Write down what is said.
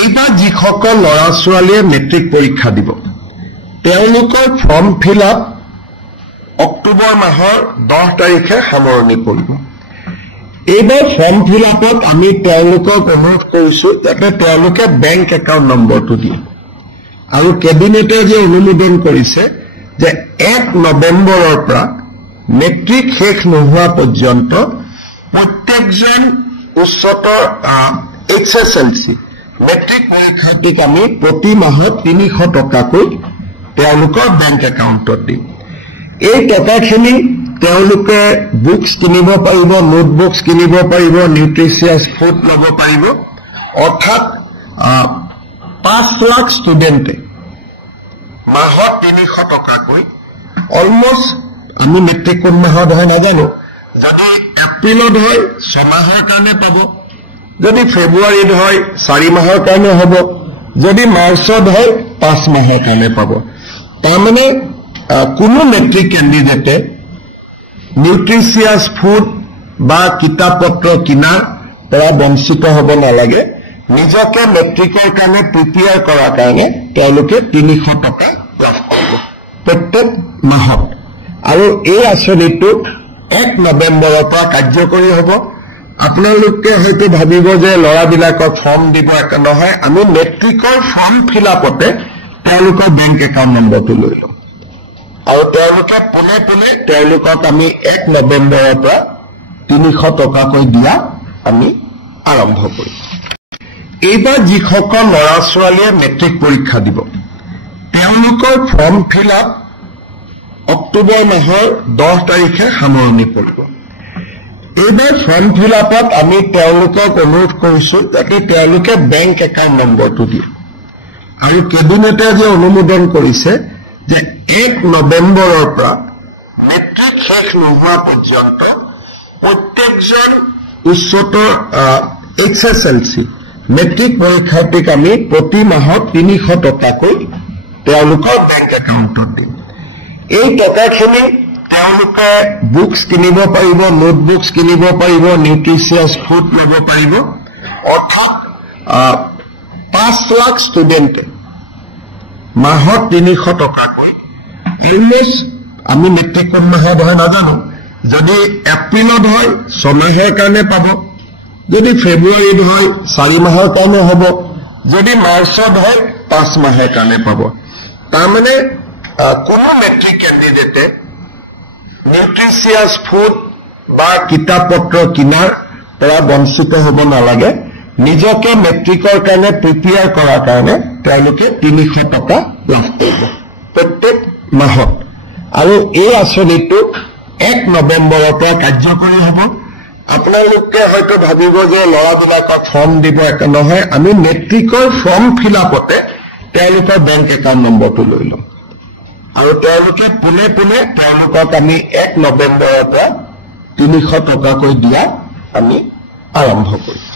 এইবাৰ যিসকল ল'ৰা ছোৱালীয়ে মেট্ৰিক পৰীক্ষা দিব তেওঁলোকৰ ফৰ্ম ফিল আপ অক্টোবৰ মাহৰ 10 তাৰিখে সামৰণি পৰিব। এইবাৰ ফৰ্ম ফিল আপত আমি তেওঁলোকক অনুৰোধ কৰিছো যাতে তেওঁলোকে বেংক একাউণ্ট নম্বৰটো দিয়ে আৰু কেবিনেটে যে অনুমোদন কৰিছে যে 1 নৱেম্বৰৰ পৰা মেট্ৰিক শেষ নোহোৱা পৰ্যন্ত প্ৰত্যেকজন উচ্চতৰ HSLC মেট্ৰিক পৰীক্ষাৰ্থীক আমি প্ৰতি মাহত 300 টকাকৈ তেওঁলোকৰ বেংক একাউণ্টত দিম। এই টকাখিনি তেওঁলোকে বুকস কিনিব পাৰিব, নোটবুকস কিনিব পাৰিব, নিউট্ৰিচিয়াছ ফুড ল'ব পাৰিব। অৰ্থাৎ 5 লাখ ষ্টুডেণ্টে মাহত 300 টকাকৈ অলমোষ্ট আমি মেট্ৰিক কোন মাহত হয় নাজানো, যদি এপ্ৰিলত হয় 6 মাহৰ কাৰণে পাব, যদি ফেব্ৰুৱাৰীত হয় 4 মাহৰ কাৰণে হ'ব, যদি মাৰ্চত হয় 5 মাহৰ কাৰণে পাব। তাৰমানে কোনো মেট্ৰিক কেণ্ডিডেটে নিউট্ৰিচিয়াছ ফুড বা কিতাপ পত্ৰ কিনাৰ পৰা বঞ্চিত হ'ব নালাগে। নিজকে মেট্ৰিকৰ কাৰণে প্ৰিপেয়াৰ কৰাৰ কাৰণে তেওঁলোকে 300 টকা লাভ কৰিব প্ৰত্যেক মাহত। আৰু এই আঁচনিটো 1 নৱেম্বৰৰ পৰা কাৰ্যকৰী হ'ব। আপোনালোকে হয়তো ভাবিব যে ল'ৰাবিলাকক ফৰ্ম দিব, একে নহয়, আমি মেট্ৰিকৰ ফৰ্ম ফিল আপতে তেওঁলোকৰ বেংক একাউণ্ট নম্বৰটো লৈ ল'ম আৰু তেওঁলোকে পোনে পোনে তেওঁলোকক আমি 1 নৱেম্বৰৰ পৰা 300 টকাকৈ দিয়া আমি আৰম্ভ কৰিম। এইবাৰ যিসকল ল'ৰা ছোৱালীয়ে মেট্ৰিক পৰীক্ষা দিব তেওঁলোকৰ ফৰ্ম ফিল আপ অক্টোবৰ মাহৰ 10 তাৰিখে সামৰণি পৰিব। এইবাৰ ফৰ্ম ফিল আপত আমি তেওঁলোকক অনুৰোধ কৰিছো যাতে তেওঁলোকে বেংক একাউণ্ট নম্বৰটো দিয়ে আৰু কেবিনেটে যে অনুমোদন কৰিছে যে 1 নৱেম্বৰৰ পৰা মেট্ৰিক শেষ নোহোৱা পৰ্যন্ত প্ৰত্যেকজন উচ্চতৰ HSLC মেট্ৰিক পৰীক্ষাৰ্থীক আমি প্ৰতি মাহত 300 টকাকৈ তেওঁলোকৰ বেংক একাউণ্টত দিম। এই টকাখিনি তেওঁলোকে বুকস কিনিব পাৰিব, নোটবুকস কিনিব পাৰিব, নিউট্ৰিচিয়াছ ফুড ল'ব পাৰিব। অৰ্থাৎ 5 লাখ ষ্টুডেণ্টে মাহত 300 টকাকৈ অলমোষ্ট আমি মেট্ৰিক কোন মাহত হয় নাজানো, যদি এপ্ৰিলত হয় 6 মাহৰ কাৰণে পাব, যদি ফেব্ৰুৱাৰীত হয় 4 মাহৰ কাৰণে হ'ব, যদি মাৰ্চত হয় 5 মাহৰ কাৰণে পাব। তাৰমানে কোনো মেট্ৰিক কেণ্ডিডেটে নিউট্ৰিচিয়াছ ফুড বা কিতাপ পত্ৰ কিনাৰ পৰা বঞ্চিত হ'ব নালাগে। নিজকে মেট্ৰিকৰ কাৰণে প্ৰিপেয়াৰ কৰাৰ কাৰণে তেওঁলোকে 300 টকা লাভ কৰিব প্ৰত্যেক মাহত। আৰু এই আঁচনিটো 1 নৱেম্বৰৰ পৰা কাৰ্যকৰী হ'ব। আপোনালোকে হয়তো ভাবিব যে ল'ৰাবিলাকক ফৰ্ম দিব, একে নহয়, আমি মেট্ৰিকৰ ফৰ্ম ফিল আপতে তেওঁলোকৰ বেংক একাউণ্ট নম্বৰটো লৈ ল'ম আৰু তেওঁলোকে পোনে পোনে তেওঁলোকক আমি 1 নৱেম্বৰৰ পৰা 300 টকাকৈ দিয়া আমি আৰম্ভ কৰিম।